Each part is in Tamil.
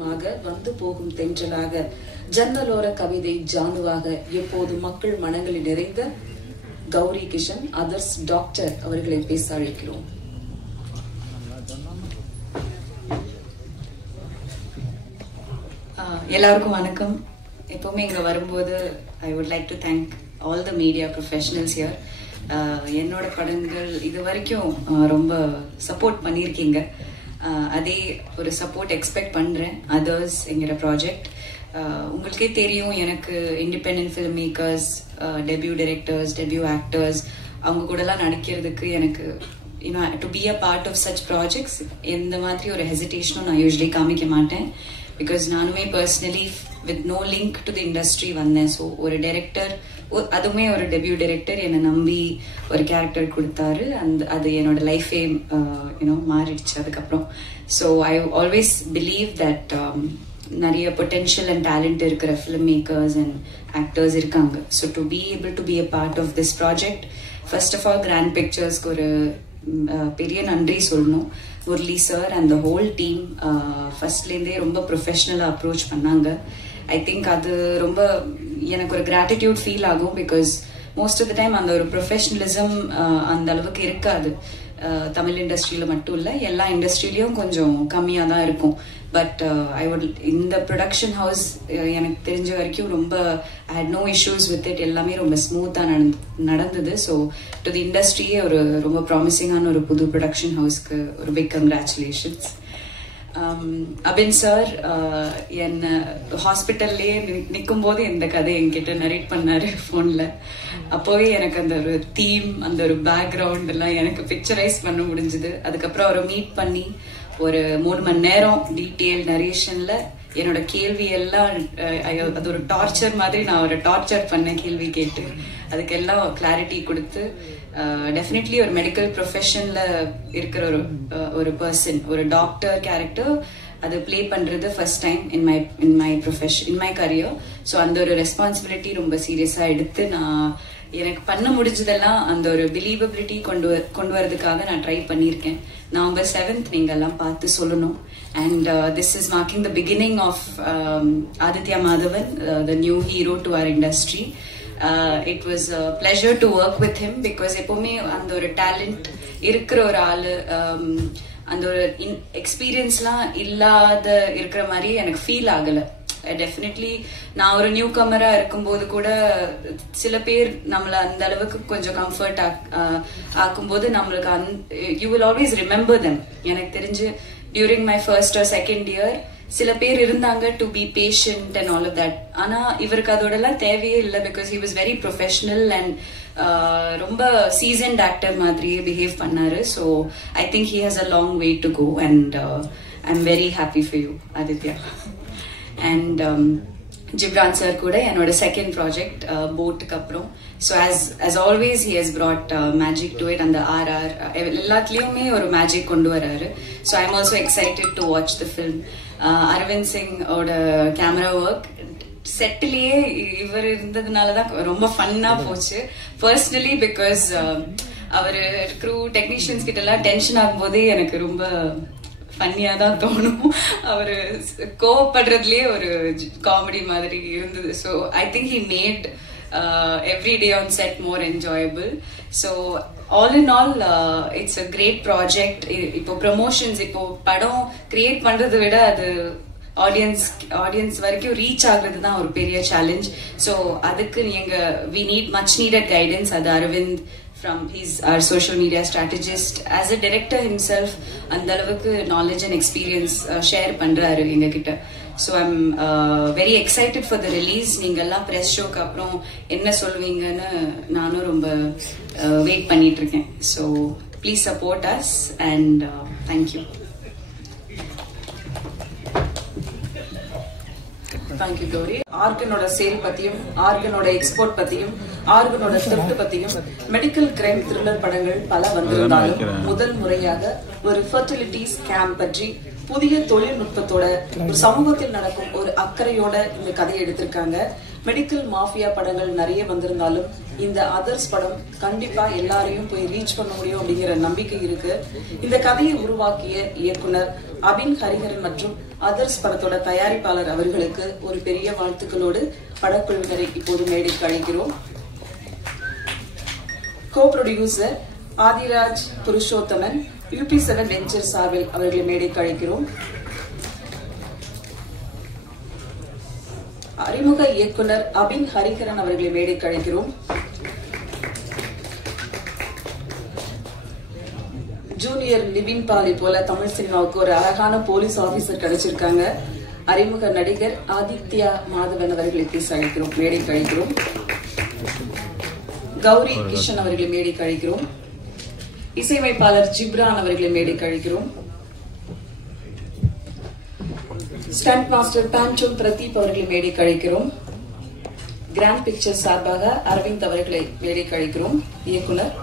வந்து போகும் தென்றலாக ஜன்னலோர கவிதை ஜானுவாக எப்போது மக்கள் மனங்களில் நிறைந்த கௌரி கிஷன் அதர்ஸ் டாக்டர் அவர்களை பேச அழைக்கிறோம். எல்லாருக்கும் வணக்கம். எப்பவுமே இங்க வரும்போது I would like to thank all the media professionals here. என்னோட படங்கள் இது வரைக்கும் ரொம்ப சப்போர்ட் பண்ணியிருக்கீங்க. அதே ஒரு சப்போர்ட் எக்ஸ்பெக்ட் பண்றேன் அதர்ஸ் என்கிற ப்ராஜெக்ட். உங்களுக்கே தெரியும், எனக்கு independent film makers, debut directors, debut actors அவங்க கூடலாம் நடிக்கிறதுக்கு எனக்கு to be a part of such projects எந்த மாதிரி ஒரு ஹெசிடேஷனும் நான் யூஸ்வலி காமிக்க மாட்டேன். பிகாஸ் நானுமே personally with no link to the industry வந்தேன். ஸோ ஒரு டைரக்டர், அதுவுமே ஒரு டெபியூ டைரக்டர் என்னை நம்பி ஒரு கேரக்டர் கொடுத்தாரு. அது என்னோட லைஃபே மாறிடுச்சு அதுக்கப்புறம். So I always believe that நிறைய பொட்டென்ஷியல் அண்ட் டேலண்ட் இருக்கிற ஃபிலிம் மேக்கர்ஸ் அண்ட் ஆக்டர்ஸ் இருக்காங்க. So to be able to be a part of this project, first of all grand பிக்சர்ஸ்க்கு ஒரு பெரிய நன்றி சொல்லணும். Murali sir and the whole team ஃபர்ஸ்ட்லேருந்தே ரொம்ப ப்ரொஃபஷ்னலாக அப்ரோச் பண்ணாங்க. ஐ திங்க் அது ரொம்ப எனக்கு ஒரு கிராட்டிடியூட் ஃபீல் ஆகும். Because most of the time அந்த ஒரு ப்ரொஃபஷனலிசம் அந்த அளவுக்கு இருக்காது. தமிழ் இண்டஸ்ட்ரியில மட்டும் இல்லை, எல்லா இண்டஸ்ட்ரியிலையும் கொஞ்சம் கம்மியாக தான் இருக்கும். பட் இந்த ப்ரொடக்ஷன் ஹவுஸ் எனக்கு தெரிஞ்ச வரைக்கும் ரொம்ப I had no issues with it. எல்லாமே ரொம்ப ஸ்மூத்தாக நடந்தது. ஸோ டு தி இண்டஸ்ட்ரியே ஒரு ரொம்ப ப்ராமிசிங்கான ஒரு புது ப்ரொடக்ஷன் ஹவுஸ்க்கு ஒரு பிக் கங்க்ராச்சுலேஷன்ஸ். அபின் சார் என்ன ஹாஸ்பிட்டல்லே நிற்கும் போது இந்த கதை என்கிட்ட நரேட் பண்ணாரு ஃபோன்ல. அப்போவே எனக்கு அந்த ஒரு தீம், அந்த ஒரு பேக்ரவுண்ட் எல்லாம் எனக்கு பிக்சரைஸ் பண்ண முடிஞ்சது. அதுக்கப்புறம் அவரை மீட் பண்ணி ஒரு 3 மணி நேரம் டீட்டெயில் நரேஷன்ல என்னோட கேள்வி எல்லாம் அது ஒரு டார்ச்சர் மாதிரி நான் அவரை டார்ச்சர் பண்ண கேள்வி கேட்டு அதுக்கெல்லாம் கிளாரிட்டி கொடுத்து, டெஃபினெட்லி ஒரு மெடிக்கல் ப்ரொஃபஷன்ல இருக்கிற ஒரு பர்சன், ஒரு டாக்டர் கேரக்டர் அது பிளே பண்றது first time in my career. So அந்த ஒரு ரெஸ்பான்சிபிலிட்டி ரொம்ப சீரியஸா எடுத்து நான் எனக்கு பண்ண முடிஞ்சதெல்லாம் அந்த ஒரு பிலீவபிலிட்டி கொண்டு வரதுக்காக நான் ட்ரை பண்ணியிருக்கேன். November 7th நீங்க எல்லாம் பார்த்து சொல்லணும். And this is marking the beginning of Aditya Madhavan, the new hero to our industry. It was a pleasure to work with him because எப்பவுமே அந்த ஒரு டேலண்ட் இருக்கிற ஒரு ஆளு, அந்த ஒரு எக்ஸ்பீரியன்ஸ்லாம் இல்லாத இருக்கிற மாதிரி எனக்கு ஃபீல் ஆகலை. டெஃபினெட்லி நான் ஒரு நியூ கமரா இருக்கும்போது கூட சில பேர் நம்மள அந்த அளவுக்கு கொஞ்சம் கம்ஃபர்ட் ஆக்கும்போது நம்மளுக்கு you will always remember them. எனக்கு தெரிஞ்சு during my first or second year சில பேர் இருந்தாங்க to be patient and all of that. ஆனா இவருக்கு அதோடலாம் தேவையே இல்லை. Because he was very professional and ரொம்ப சீசன்ட் ஆக்டர் மாதிரியே பிஹேவ் பண்ணாரு. So I think he has a long way to go and I am very happy for you Aditya. And Ghibran sir கூட என்னோட செகண்ட் ப்ராஜெக்ட் போட்டுக்கு அப்புறம். So as always he has brought magic to it. அந்த RR எல்லாத்துலேயுமே ஒரு மேஜிக் கொண்டு வராரு. So I am also excited to watch the film. Aravind Singh ஓட கேமரா ஒர்க் செட்டிலேயே இவர் இருந்ததுனாலதான் ரொம்ப ஃபன்னா போச்சு. பர்சனலி பிகாஸ் அவரு க்ரூ டெக்னீஷியன்ஸ் கிட்ட எல்லாம் டென்ஷன் ஆகும்போதே எனக்கு ரொம்ப ஃபன்னியா தான் தோணும். அவரு கோவப்படுறதுலயே ஒரு காமெடி மாதிரி இருந்தது. So I think he made every day on set more enjoyable. So all in all it's a great project. இப்போ ப்ரமோஷன்ஸ், இப்போ படம் கிரியேட் பண்றதை விட அது ஆடியன்ஸ் வரைக்கும் ரீச் ஆகுறது தான் ஒரு பெரிய சேலஞ்ச். ஸோ அதுக்கு நீங்க we need much needed guidance. அது Aravind from he's our social media strategist. As a director himself அந்த அளவுக்கு knowledge and experience share பண்றாரு எங்க கிட்ட. So I'm very excited for the release. நீங்க எல்லாம் press showக்கு அப்புறம் என்ன சொல்வீங்கன்னு நானும் ரொம்ப வெயிட் பண்ணிட்டு இருக்கேன். So please support us and thank you. Thank you Gowri. ஆர்கனோட சேல் பத்தியும், ஆர்கனோட எக்ஸ்போர்ட் பத்தியும், ஆர்கனோட தெஃப்ட் பத்தியும் மெடிக்கல் கிரைம் த்ரில்லர் படங்கள் பல வந்திருந்தாலும் முதல் முறையாக ஒரு ஃபெர்டிலிட்டி ஸ்கேம் பற்றி புதிய தொழில்நுட்பத்தோட ஒரு சமூகத்தில் நடக்கும் ஒரு அக்கறையோட இந்த கதையை எடுத்திருக்காங்க. மெடிக்கல் மாஃபியா படங்கள் நிறைய வந்திருந்தாலும் இந்த அதர்ஸ் படம் கண்டிப்பா எல்லாரையும் போய் ரீச் பண்ண முடியும் அப்படிங்கிற நம்பிக்கை இருக்கு. இந்த கதையை உருவாக்கிய இயக்குனர் அபின் ஹரிஹரன் மற்றும் அதர்ஸ் படத்தோட தயாரிப்பாளர் அவர்களுக்கு ஒரு பெரிய வாழ்த்துக்களோடு படக்குழுவினரை இப்போது மேடைக்கு அழைக்கிறோம். Co producer Adhiraj Purushothaman UP7 venture சார்பில் அவர்களை மேடைக்கு அழைக்கிறோம். அறிமுக இயக்குனர் அபின் ஹரிஹரன் அவர்களை மேடைக்கு அழைக்கிறோம். ஜூனியர் நிவின் பாலி போல தமிழ் சினிமாவுக்கு ஒரு அழகான போலீஸ் ஆபீசர் கிடைச்சிருக்காங்க. அறிமுக நடிகர் ஆதித்யா மாதவன் அவர்களை பேச அழைக்கிறோம், மேடைக்கு அழைக்கிறோம். கௌரி கிஷன் அவர்களை மேடைக்கு அழைக்கிறோம். இசையமைப்பாளர் ஜிப்ரான் அவர்களை மேடைக்கு அழைக்கிறோம். ஸ்டண்ட் மாஸ்டர் பாஞ்சோல் பிரதீப் அவர்களை மேடைக்கு அழைக்கிறோம். கிராண்ட் பிக்சர் சார்பாக அரவிந்த் அவர்களை மேடைக்கு அழைக்கிறோம். இயக்குனர்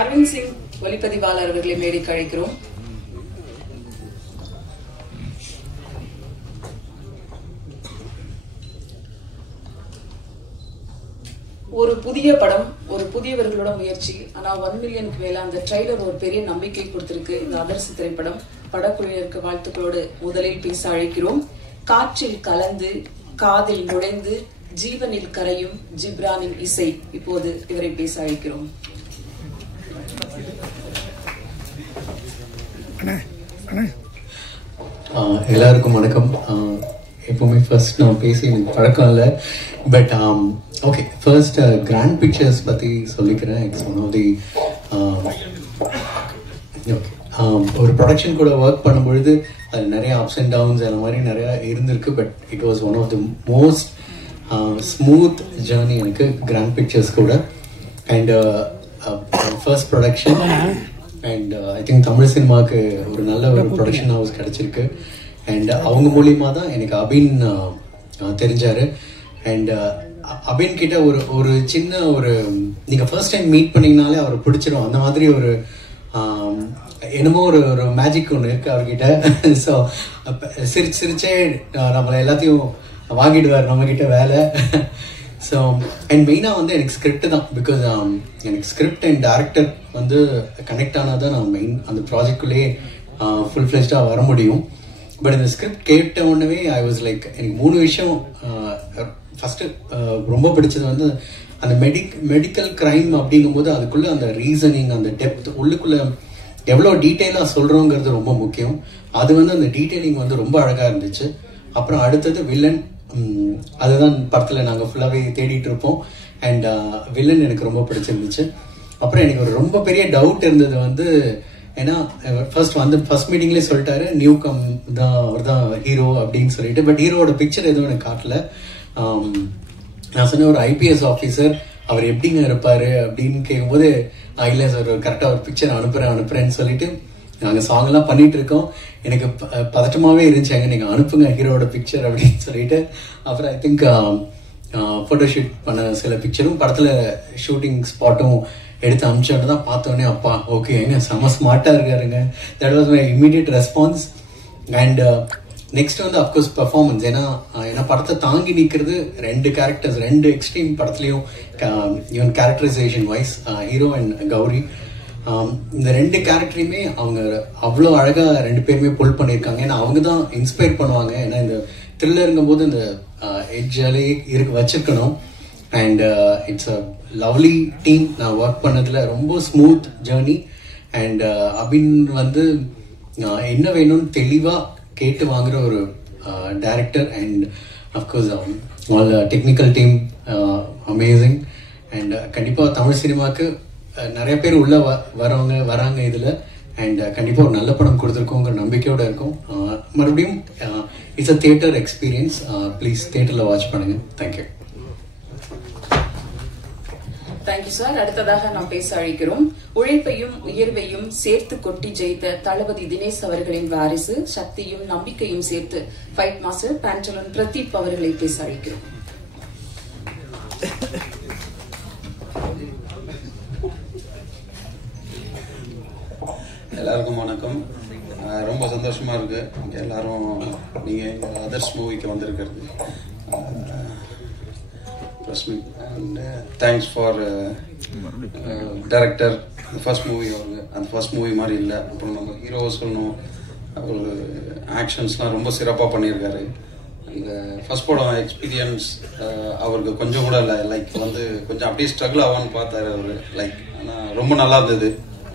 அரவிந்த் சிங் ஒளிப்பதிவாளர் அவர்களை மேடைக்கு அழைக்கிறோம். ஒரு புதிய படம், ஒரு புதியவர்களோட முயற்சி. ஆனா 1 மில்லியனுக்கு மேல அந்த ட்ரெய்லர் ஒரு பெரிய நம்பிக்கை கொடுத்திருக்கு. இந்த அதர்ஸ் திரைப்படம் படக்குழுவினருக்கு வாழ்த்துக்களோடு முதலில் பேச அழைக்கிறோம். காற்றில் கலந்து காதில் நுழைந்து ஜீவனில் கரையும் ஜிப்ரானின் இசை. இப்போது இவரை பேச அழைக்கிறோம். எல்லாருக்கும் வணக்கம். எப்பவுமே ஃபர்ஸ்ட் நான் பேசி எனக்கு பழக்கம் இல்லை, but okay, first Grand Pictures பற்றி சொல்லிக்கிறேன். It's one of the okay, ஒரு ப்ரொடக்ஷன் கூட ஒர்க் பண்ணும்பொழுது அது நிறைய அப்ஸ் அண்ட் டவுன்ஸ் அந்த மாதிரி நிறையா இருந்திருக்கு. But it was one of the most smooth journey எனக்கு கிராண்ட் பிக்சர்ஸ் கூட. And first production, and I think Tamil சினிமாவுக்கு ஒரு நல்ல ஒரு ப்ரொடக்ஷன் ஹவுஸ் கிடச்சிருக்கு. அண்ட் அவங்க மூலியமாக தான் எனக்கு அபின் தெரிஞ்சார். அண்ட் அபின் கிட்ட ஒரு சின்ன ஒரு நீங்கள் ஃபர்ஸ்ட் டைம் மீட் பண்ணிங்கனாலே அவர் பிடிச்சிரும். அந்த மாதிரி ஒரு என்னமோ ஒரு மேஜிக் ஒன்று இருக்குது அவர்கிட்ட. ஸோ சிரிச்சே நம்மளை எல்லாத்தையும் வாங்கிடுவார் நம்மக்கிட்ட வேலை. ஸோ அண்ட் மெயினாக வந்து எனக்கு ஸ்கிரிப்ட் தான். பிகாஸ் எனக்கு ஸ்கிரிப்ட் அண்ட் டேரக்டர் வந்து கனெக்ட் ஆனால் தான் நான் மெயின் அந்த ப்ராஜெக்ட்குள்ளேயே ஃபுல் ஃப்ளெஷ்டாக வர முடியும். பட் இந்த ஸ்கிரிப்ட் கேட்ட உடனே ஐ வாஸ் லைக், எனக்கு 3 விஷயம். ஃபஸ்ட்டு ரொம்ப பிடிச்சது வந்து அந்த மெடிக்கல் கிரைம் அப்படிங்கும்போது அதுக்குள்ளே அந்த ரீசனிங், அந்த டெப்த், உள்ளுக்குள்ளே எவ்வளோ டீட்டெயிலாக சொல்கிறோங்கிறது ரொம்ப முக்கியம். அது வந்து அந்த டீட்டெயிலிங் வந்து ரொம்ப அழகாக இருந்துச்சு. அப்புறம் அடுத்தது வில்லன். அதுதான் படத்தில் நாங்கள் ஃபுல்லாகவே தேடிட்டு இருப்போம். அண்ட் வில்லன் எனக்கு ரொம்ப பிடிச்சிருந்துச்சு. அப்புறம் எனக்கு ஒரு ரொம்ப பெரிய டவுட் இருந்தது வந்து, ஏன்னா ஃபர்ஸ்ட் மீட்டிங்லேயே சொல்லிட்டாரு நியூ கம் தான், அவர் தான் ஹீரோ அப்படின்னு சொல்லிட்டு. பட் ஹீரோட பிக்சர் எதுவும் எனக்கு காட்டல. நான் சொன்ன ஒரு IPS ஆஃபீஸர், அவர் எப்படிங்க இருப்பாரு அப்படின்னு கேட்கும்போது, இல்லை சார் கரெக்டாக ஒரு பிக்சர் அனுப்புறேன்னு சொல்லிட்டு நாங்கள் சாங்லாம் பண்ணிட்டு இருக்கோம். எனக்கு பதட்டமாகவே இருந்துச்சு, அங்கே நீங்கள் அனுப்புங்க ஹீரோட பிக்சர் அப்படின்னு சொல்லிட்டு. அப்புறம் ஐ திங்க் ஃபோட்டோஷூட் பண்ண சில பிக்சரும் படத்தில் ஷூட்டிங் ஸ்பாட்டும் எடுத்து அனுப்பிச்சோன்னு தான் பார்த்தோன்னே, அப்பா ஓகே எங்க செம்ம ஸ்மார்ட்டாக இருக்காருங்க. That was my immediate response. And next வந்து அஃப்கோர்ஸ் பெர்ஃபார்மன்ஸ். ஏன்னா படத்தை தாங்கி நிற்கிறது 2 கேரக்டர்ஸ், 2 எக்ஸ்ட்ரீம் படத்துலையும். Even characterisation wise hero and Gowri, இந்த 2 கேரக்டரையுமே அவங்க அவ்வளோ அழகாக 2 பேருமே புல் பண்ணியிருக்காங்க. ஏன்னா அவங்க தான் இன்ஸ்பயர் பண்ணுவாங்க. ஏன்னா இந்த த்ரில்லருங்கும் போது இந்த எட்ஜாலே வச்சிருக்கணும். And it's a lovely team. நான் ஒர்க் பண்ணதில் ரொம்ப ஸ்மூத் ஜேர்னி. அண்ட் அபின் வந்து என்ன வேணும்னு தெளிவாக கேட்டு வாங்குற ஒரு director. And of course all technical team amazing. And கண்டிப்பாக தமிழ் சினிமாவுக்கு நிறைய பேர் உள்ள வராங்க இதில். அண்ட் கண்டிப்பாக ஒரு நல்ல படம் கொடுத்துருக்கோங்கிற நம்பிக்கையோடு இருக்கும். மறுபடியும் it's a theatre experience. Please தியேட்டரில் வாட்ச் பண்ணுங்கள். தேங்க்யூ. Thank you sir. அடுத்ததாக நாம் பேச அழைக்கிறோம். உழைப்பையும் உயர்வையும் சேர்த்து கொட்டி ஜெயித்த தளபதி தினேஷ் அவர்களின் வாரிசு, சக்தியும் நம்பிக்கையும் சேர்த்து ஃபைட் மாஸ்டர் பாஞ்சோல் பிரதீப் அவர்களை பேச அழைக்கிறோம். அனைவருக்கும் வணக்கம். ரொம்ப சந்தோஷமாக இருக்குது இங்கே எல்லோரும் நீங்கள் எங்கள் அதர்ஸ் மூவிக்கு வந்திருக்கிறது. Plus me and thanks for director. First movie அவருக்கு அந்த ஃபர்ஸ்ட் மூவி மாதிரி இல்லை. அப்புறம் நம்ம ஹீரோவை சொல்லணும், அவர் ஆக்ஷன்ஸ்லாம் ரொம்ப சிறப்பாக பண்ணியிருக்காரு. இந்த ஃபர்ஸ்ட் படம் எக்ஸ்பீரியன்ஸ் அவருக்கு கொஞ்சம் கூட இல்லை. லைக் வந்து கொஞ்சம் அப்படியே ஸ்ட்ரகிள் ஆவான்னு பார்த்தாரு அவர். லைக் ஆனால் ரொம்ப நல்லா இருந்தது.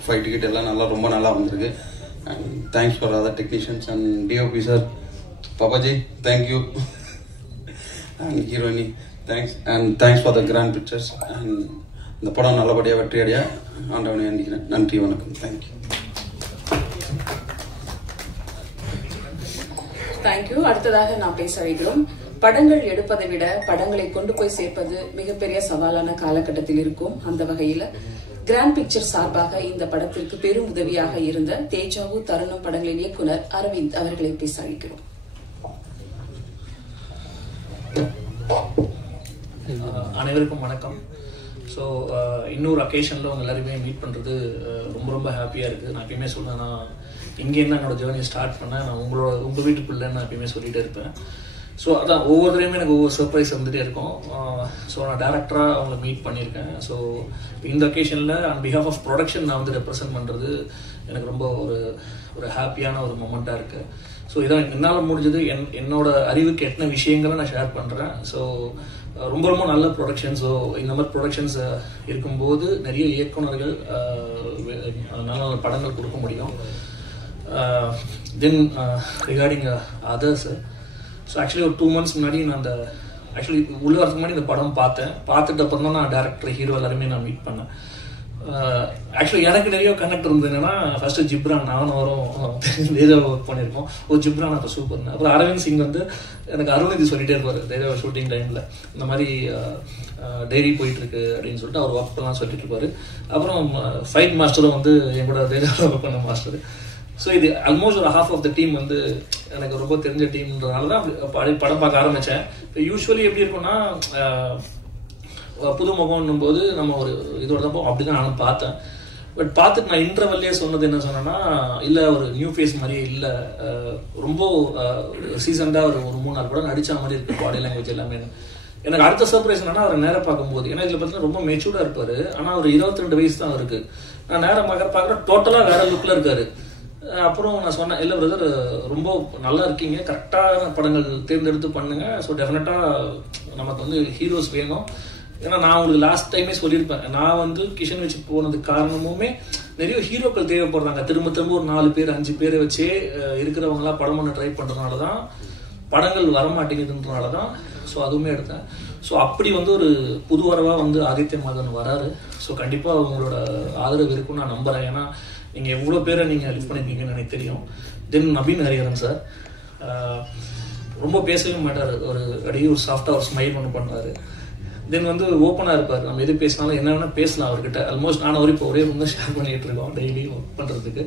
ஃபைட் டிக்கெட் எல்லாம் நல்லா ரொம்ப நல்லா வந்திருக்கு. And thanks for other technicians and DOP sir, Pappaji thank you, and ஹீரோயினி thanks, and thanks for the grand pictures. And இந்த படம் நல்லபடியாக வெற்றியடைய ஆண்டவனை வேண்டிக்கிறேன். நன்றி, வணக்கம், தேங்க்யூ. தேங்க்யூ. அடுத்ததாக நாம் பேச வைக்கிறோம். படங்கள் எடுப்பதை விட படங்களை கொண்டு போய் சேர்ப்பது மிகப்பெரிய சவாலான காலகட்டத்தில் இருக்கும். அந்த வகையில கிராண்ட் பிக்சர் சார்பாக இந்த படத்திற்கு பெரும் உதவியாக இருந்த தேஜாவு தருணம் படங்களின் இயக்குனர் அரவிந்த் அவர்களை பேச அழைக்கிறோம். அனைவருக்கும் வணக்கம். ஸோ இன்னொரு அக்கேஷனில் உங்கள் எல்லாருமே மீட் பண்ணுறது ரொம்ப ரொம்ப ஹாப்பியாக இருக்குது. நான் எப்பயுமே சொல்லுவேன், நான் இங்கேருந்து என்னோட ஜேர்னியை ஸ்டார்ட் பண்ணேன். நான் உங்கள் வீட்டுக்குள்ளேன்னு நான் எப்பயுமே சொல்லிகிட்டே இருப்பேன். ஸோ அதான் ஒவ்வொருத்தரையுமே எனக்கு ஒவ்வொரு சர்ப்ரைஸ் வந்துகிட்டே இருக்கும். ஸோ நான் டேரக்டராக அவங்களை மீட் பண்ணியிருக்கேன். ஸோ இந்த அக்கேஷனில் ஆன் பிஹாஃப் ஆஃப் ப்ரொடக்ஷன் நான் வந்து ரெப்ரசென்ட் பண்ணுறது எனக்கு ரொம்ப ஒரு ஹாப்பியான ஒரு மொமெண்ட்டாக இருக்குது. ஸோ இதான் என்னால் முடிஞ்சது. என்னோட அறிவுக்கு எத்தனை விஷயங்களை நான் ஷேர் பண்ணுறேன். ஸோ ரொம்ப ரொம்ப நல்ல ப்ரொடக்ஷன். ஸோ இந்த மாதிரி ப்ரொடக்ஷன்ஸ் இருக்கும்போது நிறைய இயக்குநர்கள் நல்ல நல்ல படங்கள் கொடுக்க முடியும். தென் ரிகார்டிங் அதர்ஸ், ஸோ ஆக்சுவலி ஒரு 2 months முன்னாடி நான் அந்த உள்ள வரதுக்கு முன்னாடி இந்த படம் பார்த்துட்டு அப்புறம் தான் நான் டேரக்டர் ஹீரோ எல்லாருமே நான் மீட் பண்ணேன். ஆக்சுவலி எனக்கு நிறைய கனெக்ட் இருந்தது. என்னன்னா ஃபர்ஸ்ட் ஜிப்ரான், நானும் வரும் தேஜா ஒர்க் பண்ணியிருக்கோம். ஜிப்ரான் அப்போ சூப்பர். அப்புறம் அரவிந்த் சிங் வந்து எனக்கு அருண் சொல்லிட்டே இருப்பார் தேஜா ஷூட்டிங் டைமில், இந்த மாதிரி டைரி போயிட்டு இருக்கு அப்படின்னு சொல்லிட்டு அவர் ஒர்க் பண்ணலாம் சொல்லிட்டு இருப்பாரு. அப்புறம் ஃபைட் மாஸ்டரும் வந்து என் கூட தேஜா ஒர்க் பண்ண மாஸ்டர். ஸோ இது ஆல்மோஸ்ட் ஒரு ஹாஃப் ஆஃப் த டீம் வந்து எனக்கு ரொம்ப தெரிஞ்ச டீம்ன்றதுனால தான் படம் பார்க்க ஆரம்பித்தேன். இப்போ யூஸ்வலி எப்படி இருக்கும்னா புது முகம்னும் போது நம்ம ஒரு இதோட தான் அப்படி தான் நானும் பார்த்தேன். பட் பார்த்துட்டு நான் இன்டர்வல்லே சொன்னது என்ன சொன்னேன்னா, இல்லை ஒரு நியூ ஃபேஸ் மாதிரியே இல்லை, ரொம்ப சீசன்டாக ஒரு 3-4 படம் நடித்த மாதிரி இருக்குது பாடி லாங்குவேஜ் எல்லாமே. எனக்கு அடுத்த சர்ப்ரைஸ் என்னன்னா அவரை நேரம் பார்க்கும்போது, ஏன்னா இதில் பார்த்தீங்கன்னா ரொம்ப மெச்சூர்டாக இருப்பார். ஆனால் ஒரு 22 வயசு தான் இருக்குது. நான் நேரம் பார்க்குறேன் டோட்டலாக வேற லுக்கில் இருக்காரு. அப்புறம் நான் சொன்னேன், இல்லை பிரதர் ரொம்ப நல்லா இருக்கீங்க, கரெக்டான படங்கள் தேர்ந்தெடுத்து பண்ணுங்க. ஸோ டெஃபினட்டாக நமக்கு வந்து ஹீரோஸ் வேணும். ஏன்னா நான் உங்களுக்கு லாஸ்ட் டைமே சொல்லியிருப்பேன், நான் வந்து கிஷன் வச்சு போனதுக்கு காரணமுமே நிறைய ஹீரோக்கள் தேவைப்படுறாங்க. திரும்ப ஒரு 4 பேர் 5 பேரை வச்சே இருக்கிறவங்களா படம் பண்ண ட்ரை பண்ணுறதுனால தான் படங்கள் வரமாட்டேங்குதுன்றனால தான். ஸோ அதுவுமே எடுத்தேன். ஸோ அப்படி வந்து ஒரு புது வரவாக வந்து ஆதித்ய மாதன் வராரு. ஸோ கண்டிப்பாக அவங்களோட ஆதரவு இருக்குன்னு நான் நம்புகிறேன். ஏன்னா நீங்கள் எவ்வளோ பேரை நீங்கள் லிஃப்ட் பண்ணியிருக்கீங்கன்னு எனக்கு தெரியும். தென் நபீன் ஹரிஹரன் சார் ரொம்ப பேசவே மாட்டார். அடியே ஒரு சாஃப்டாக ஒரு ஸ்மைல் ஒன்று பண்ணுறாரு. தென் வந்து ஓப்பனாக இருப்பார். நம்ம எது பேசினாலும் என்ன வேணால் பேசலாம் அவர்கிட்ட. ஆல்மோஸ்ட் நான் இப்போ ஒரே ரூம் தான் ஷேர் பண்ணிகிட்டு இருக்கோம் டெய்லி ஒர்க் பண்ணுறதுக்கு.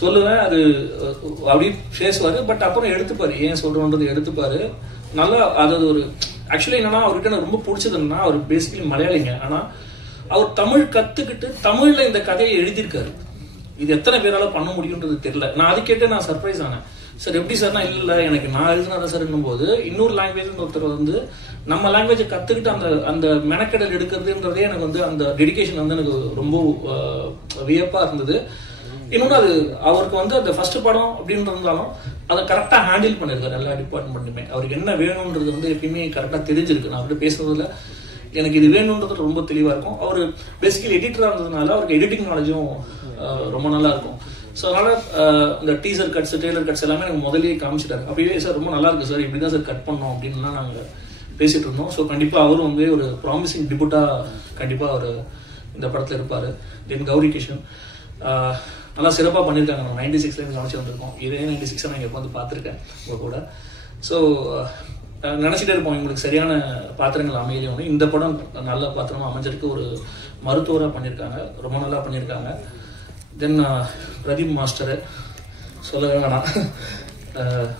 சொல்லுவேன், அது அப்படி பேசுவார். பட் அப்புறம் எடுத்துப்பார், ஏன் சொல்கிறோன்றது எடுத்துப்பார் நல்லா. அதாவது ஒரு ஆக்சுவலி என்னன்னா அவர்கிட்ட எனக்கு ரொம்ப பிடிச்சதுன்னா, அவர் பேசிக்கலி மலையாளிங்க. ஆனால் அவர் தமிழ் கற்றுக்கிட்டு தமிழில் இந்த கதையை எழுதியிருக்காரு. இது எத்தனை பேரால் பண்ண முடியுன்றது தெரியல. நான் அது கேட்டு நான் சர்ப்ரைஸ் ஆனேன். சார் எப்படி சார்னா, இல்லை எனக்கு நான் எழுதினாதான் சார் என்னும்போது இன்னொரு லாங்குவேஜ் ஒருத்தர் வந்து நம்ம லாங்குவேஜை கற்றுக்கிட்டு அந்த மெனக்கெடல் எடுக்கிறதுன்றதே எனக்கு வந்து அந்த டெடிகேஷன் வந்து எனக்கு ரொம்ப வியப்பாக இருந்தது. இன்னொன்று அது அவருக்கு வந்து அந்த ஃபர்ஸ்ட் படம் அப்படின்னு இருந்தாலும் அதை கரெக்டாக ஹேண்டில் பண்ணியிருக்காரு எல்லா டிபார்ட்மெண்ட்டுமே. அவருக்கு என்ன வேணுன்றது வந்து எப்பயுமே கரெக்டாக தெரிஞ்சிருக்கு. நான் அவர்கிட்ட பேசுறதுல எனக்கு இது வேணுன்றது ரொம்ப தெளிவாக இருக்கும். அவர் பேசிக்கலி எடிட்டராக இருந்ததுனால அவருக்கு எடிட்டிங் நாலேஜும் ரொம்ப நல்லா இருக்கும். ஸோ அதனால் இந்த டீசர் கட்ஸ் ட்ரெய்லர் கட்ஸ் எல்லாமே எனக்கு முதலே காமிச்சிட்டாரு. அப்படியே சார் ரொம்ப நல்லா இருக்கு சார், இப்படி தான் சார் கட் பண்ணோம் அப்படின்லாம் நாங்கள் பேசிட்டு இருந்தோம். ஸோ கண்டிப்பாக அவரும் வந்து ஒரு ப்ராமிசிங் டிபுட்டாக கண்டிப்பாக அவர் இந்த படத்தில் இருப்பார். தென் கௌரி கிஷன் நல்லா சிறப்பாக பண்ணியிருக்காங்க. நம்ம 96 கவனிச்சு வந்திருக்கோம். இதே 96 நான் இங்கே வந்து பார்த்துருக்கேன் உங்கள் கூட. ஸோ நினச்சிட்டே இருப்போம் இவங்களுக்கு சரியான பாத்திரங்கள் அமையலையோன்னு. இந்த படம் நல்ல பாத்திரமாக அமைஞ்சிருக்கு. ஒரு மருத்துவராக பண்ணியிருக்காங்க, ரொம்ப நல்லா பண்ணியிருக்காங்க. தென் பிரதீப் மாஸ்டரு சொல்லவே வேணாம்,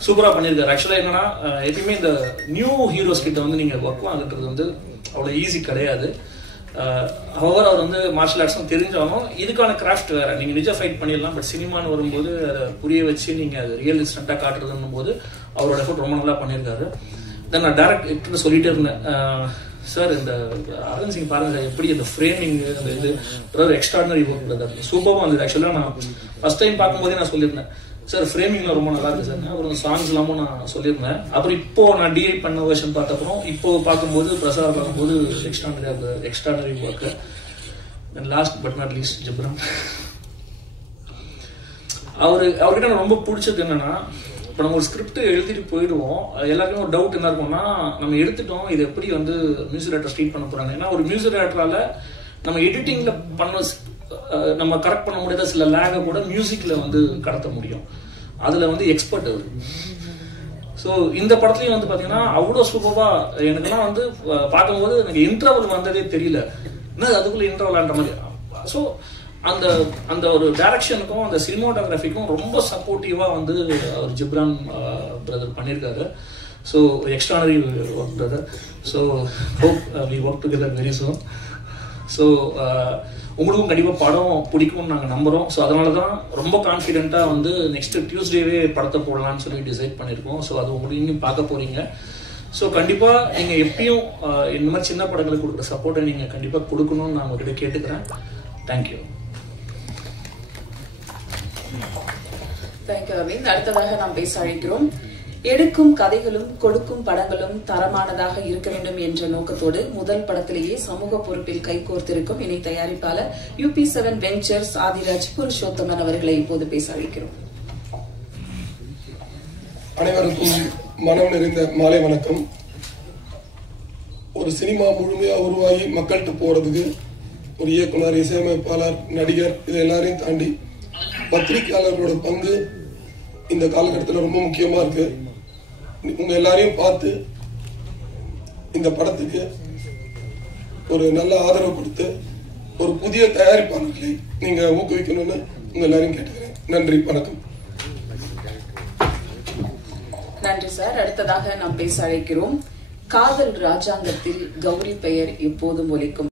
சூப்பராக பண்ணியிருக்காரு. ஆக்சுவலாக என்னன்னா எப்பயுமே இந்த நியூ ஹீரோஸ் கிட்ட வந்து நீங்கள் ஒர்க் வாங்குறது வந்து அவ்வளோ ஈஸி கிடையாது. ஹவர் அவர் வந்து மார்ஷல் ஆர்ட்ஸும் தெரிஞ்சாலும் இதுக்கான கிராஃப்ட் வேற. நீங்க நிஜ ஃபைட் பண்ணிடலாம், பட் சினிமான்னு வரும்போது அதை புரிய வச்சு நீங்க அது ரியல் இன்ஸ்டன்டா காட்டுறதுன்னும் போது அவரோட எஃபோர்ட் ரொம்ப நல்லா பண்ணியிருக்காரு. தென் நான் டேரக்டர் சொல்லிட்டே இருந்தேன், சார் இந்த அரவிந்த் சிங் பாருங்க சார் எப்படி இந்த ஃப்ரேமிங் அந்த இது எக்ஸ்ட்ராடினரி ஒர்க் பிரதர் சூப்பராக வந்தது. ஆக்சுவலாக நான் ஃபர்ஸ்ட் டைம் பார்க்கும்போதே நான் சொல்லியிருந்தேன் சார் ஃப்ரேமிங்ல ரொம்ப நல்லா இருக்கு சார். அப்புறம் சாங்ஸ் எல்லாமும் நான் சொல்லியிருந்தேன். அப்புறம் இப்போ நான் டிஐ பண்ண வெர்ஷன் பார்த்தப்பறம் இப்போ பார்க்கும்போது பிரசாத் பார்க்கும்போது extraordinary work. And last but not least Ghibran. அவர்கிட்ட நான் ரொம்ப பிடிச்சது என்னன்னா, இப்போ நம்ம ஒரு ஸ்கிரிப்ட் எழுதிட்டு போயிடுவோம், எல்லாருக்குமே ஒரு டவுட் என்ன இருக்கும்னா நம்ம எடுத்துட்டோம் இது எப்படி வந்து மியூசிக் டைரக்டர் ஸ்ட்ரீட் பண்ண போறாங்க. ஏன்னா ஒரு மியூசிக் டைரக்டரால நம்ம எடிட்டிங்ல பண்ண நம்ம கரெக்ட் பண்ண முடியாத சில லேகை கூட மியூசிக்ல வந்து கடத்த முடியும். அதுல வந்து எக்ஸ்பர்ட் அவர். ஸோ இந்த படத்துலயும் வந்து பாத்தீங்கன்னா அவ்வளோ சூப்பரா எனக்குலாம் வந்து பார்க்கும்போது எனக்கு இன்டர்வல் வந்ததே தெரியல, என்ன அதுக்குள்ள இன்டர்வல்ன்ற மாதிரி. ஸோ அந்த அந்த ஒரு டைரக்ஷனுக்கும் அந்த சினிமாட்டோகிராஃபிக்கும் ரொம்ப சப்போர்ட்டிவா வந்து அவர் ஜிப்ரான் பிரதர் பண்ணியிருக்காரு. So extraordinary work brother. So hope we work together very soon. So உங்களுக்கும் கண்டிப்பாக படம் பிடிக்கும்னு நாங்கள் நம்புகிறோம். ஸோ அதனால தான் ரொம்ப கான்ஃபிடென்ட்டாக வந்து நெக்ஸ்ட் டியூஸ்டேவே படத்தை போடலான்னு சொல்லி டிசைட் பண்ணியிருக்கோம். ஸோ அது உங்களுக்கு இன்னும் பார்க்க போறீங்க. ஸோ கண்டிப்பாக நீங்கள் எப்பயும் இந்த மாதிரி சின்ன படங்களுக்கு கொடுக்குற சப்போர்ட்டை நீங்கள் கண்டிப்பாக கொடுக்கணும்னு நான் உங்ககிட்ட கேட்டுக்கிறேன். தேங்க்யூ. தேங்க்யூ அரவிந்த். அடுத்ததாக நாம் பேச அழைக்கிறோம். எடுக்கும் கதைகளும் கொடுக்கும் படங்களும் தரமானதாக இருக்க வேண்டும் என்ற நோக்கத்தோடு முதல் படத்திலேயே சமூக பொறுப்பில் கைகோர்த்திருக்கும் இணை தயாரிப்பாளர் UP7 வெஞ்சர்ஸ் ஆதிராஜ் புருஷோத்தமன் அவர்களை இப்போது பேச அழைக்கிறோம். அனைவருக்கும் மனம் நிறைந்த மாலை வணக்கம். ஒரு சினிமா முழுமையா உருவாகி மக்கள்கிட்ட போறதுக்கு ஒரு இயக்குனர், இசையமைப்பாளர், நடிகர் இது எல்லாரையும் தாண்டி பத்திரிகையாளர்களோட பங்கு இந்த காலகட்டத்தில் ரொம்ப முக்கியமா இருக்கு. உங்க எல்லாரையும் பார்த்து இந்த படத்துக்கு ஒரு நல்ல ஆதரவு கொடுத்து ஒரு புதிய தயாரிப்பாளர்களை நீங்க ஊக்குவிக்கணும்னு உங்க எல்லாரையும் கேட்டுக்கிறேன். நன்றி, வணக்கம். நன்றி சார். அடுத்ததாக நாம் பேச அழைக்கிறோம். காதல் ராஜாங்கத்தில் கௌரி பெயர் எப்போதும் ஒலிக்கும்.